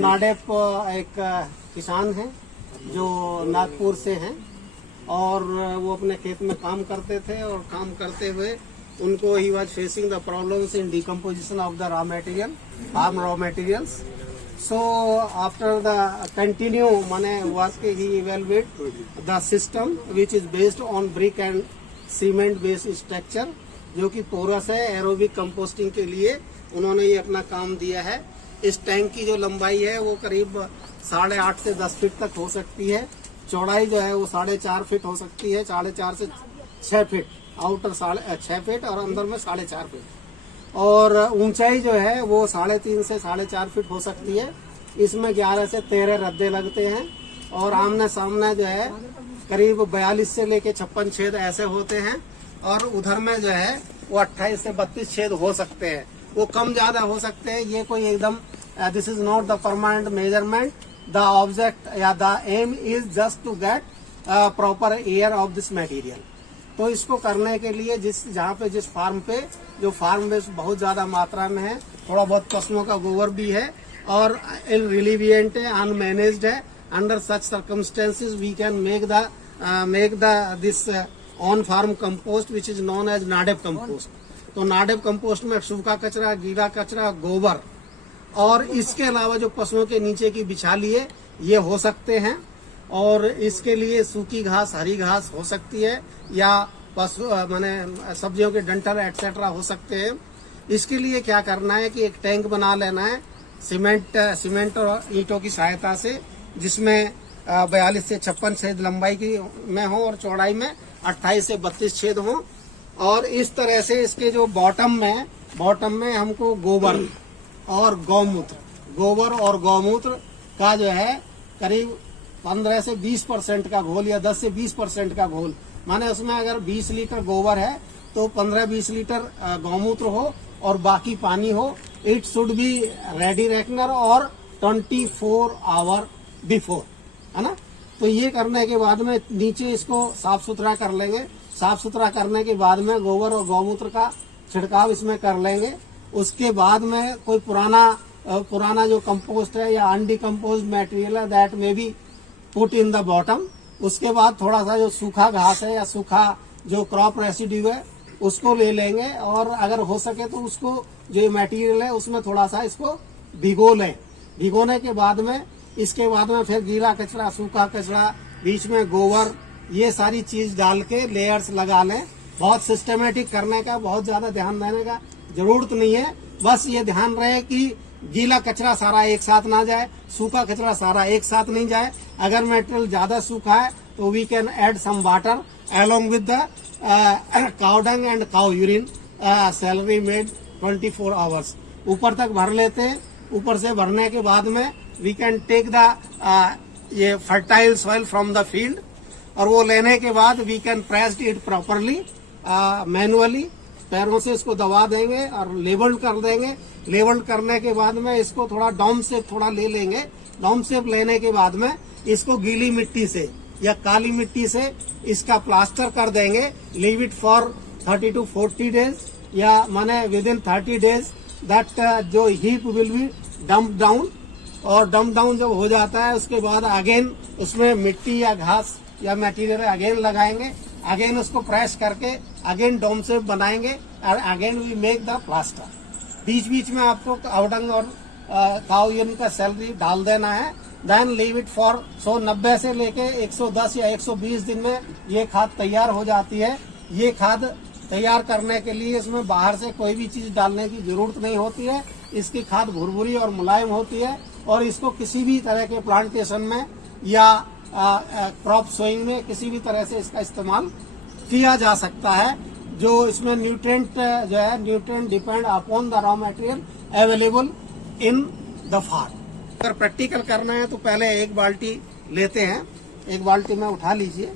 नाडेप एक किसान हैं जो नागपुर से हैं और वो अपने खेत में काम करते थे और काम करते हुए उनको he was facing the problems in decomposition of the raw material, form raw materials. So after the continue माने was he evaluate the system which is based on brick and cement based structure जो कि porous है. Aerobic composting के लिए उन्होंने ये अपना काम दिया है. इस टैंक की जो लंबाई है वो करीब 8.5 से 10 फीट तक हो सकती है. चौड़ाई जो है वो 4.5 फीट हो सकती है. 4.5 से 6 फीट, आउटर 6 फीट और अंदर में 4.5 फीट. और ऊंचाई जो है वो 3.5 से 4.5 फीट हो सकती है. इसमें 11 से 13 रद्दे लगते हैं और आमने सामने जो है करीब 42 से लेके 56 छेद ऐसे होते हैं. और उधर में जो है वो 28 से 32 छेद हो सकते हैं. वो कम ज्यादा हो सकते हैं. ये कोई एकदम this is not the permanent measurement. The object या the aim is just to get proper air of this material. तो इसको करने के लिए जिस फार्म पे जो फार्म बेस बहुत ज्यादा मात्रा में है, थोड़ा बहुत पशुओं का गोबर भी है और इनरिलीविएंट है, अनमैनेज्ड है. Under such circumstances we can make this on farm compost which is known as NADEP compost. तो नाडेप कंपोस्ट में सूखा कचरा, गीला कचरा, गोबर और इसके अलावा जो पशुओं के नीचे की बिछाली है ये हो सकते हैं. और इसके लिए सूखी घास, हरी घास हो सकती है या पशु माने सब्जियों के डंठल एटसेट्रा हो सकते हैं. इसके लिए क्या करना है कि एक टैंक बना लेना है सीमेंट और ईंटों की सहायता से, जिसमें 42 से 56 छेद लंबाई की में हो और चौड़ाई में 28 से 32 छेद हो. और इस तरह से इसके जो बॉटम में हमको गोबर और गौमूत्र का जो है करीब 15 से 20% का घोल या 10 से 20% का घोल, माने उसमें अगर 20 लीटर गोबर है तो 15-20 लीटर गौमूत्र हो और बाकी पानी हो. It should be ready reckoner और 24 आवर बिफोर, है ना. तो ये करने के बाद में नीचे इसको साफ सुथरा कर लेंगे. साफ सुथरा करने के बाद में गोबर और गौमूत्र का छिड़काव इसमें कर लेंगे. उसके बाद में कोई पुराना जो कंपोस्ट है या अनडिकम्पोज्ड मटेरियल है that may be put in the bottom. उसके बाद थोड़ा सा जो सूखा घास है या सूखा जो क्रॉप रेसिड्यू है उसको ले लेंगे और अगर हो सके तो उसको जो मटेरियल है उसमें थोड़ा सा इसको भिगो लें. भिगोने के बाद में इसके बाद में फिर गीला कचरा, सूखा कचरा, बीच में गोबर, ये सारी चीज डाल के लेयर्स लगा लें. बहुत सिस्टमेटिक करने का, बहुत ज्यादा ध्यान देने का जरूरत नहीं है. बस ये ध्यान रहे कि गीला कचरा सारा एक साथ ना जाए, सूखा कचरा सारा एक साथ नहीं जाए. अगर मटेरियल ज्यादा सूखा है तो we can add some water along with the cow dung and cow urine slurry made 24 hours. ऊपर तक भर लेते हैं. ऊपर से भरने के बाद में वी कैन टेक द ये fertile soil from the field और वो लेने के बाद we can press it properly manually. पैरों से इसको दबा देंगे और लेबल्ड कर देंगे. लेबल्ड करने के बाद में इसको थोड़ा डॉम शेप थोड़ा ले लेंगे. डॉम शेप लेने के बाद में इसको गीली मिट्टी से या काली मिट्टी से इसका प्लास्टर कर देंगे. Leave it for 30 to 40 days या माने विद इन 30 डेज दैट जो heap will be dump down. और डंप डाउन जब हो जाता है उसके बाद अगेन उसमें मिट्टी या घास या मटेरियल अगेन लगाएंगे. अगेन उसको प्रेस करके अगेन डोम शेप बनाएंगे और again we make the plaster. बीच बीच में आपको काउडंग और काउ यूरिन का सैलरी डाल देना है. देन लीव इट फॉर 90 से लेके 110 या 120 दिन में ये खाद तैयार हो जाती है. ये खाद तैयार करने के लिए इसमें बाहर से कोई भी चीज डालने की जरूरत नहीं होती है. इसकी खाद भुरभुरी और मुलायम होती है और इसको किसी भी तरह के प्लांटेशन में या क्रॉप सोइंग में किसी भी तरह से इसका इस्तेमाल किया जा सकता है. जो इसमें न्यूट्रिएंट जो है nutrient depend upon the raw material available in the farm. अगर प्रैक्टिकल करना है तो पहले एक बाल्टी लेते हैं. एक बाल्टी में उठा लीजिए.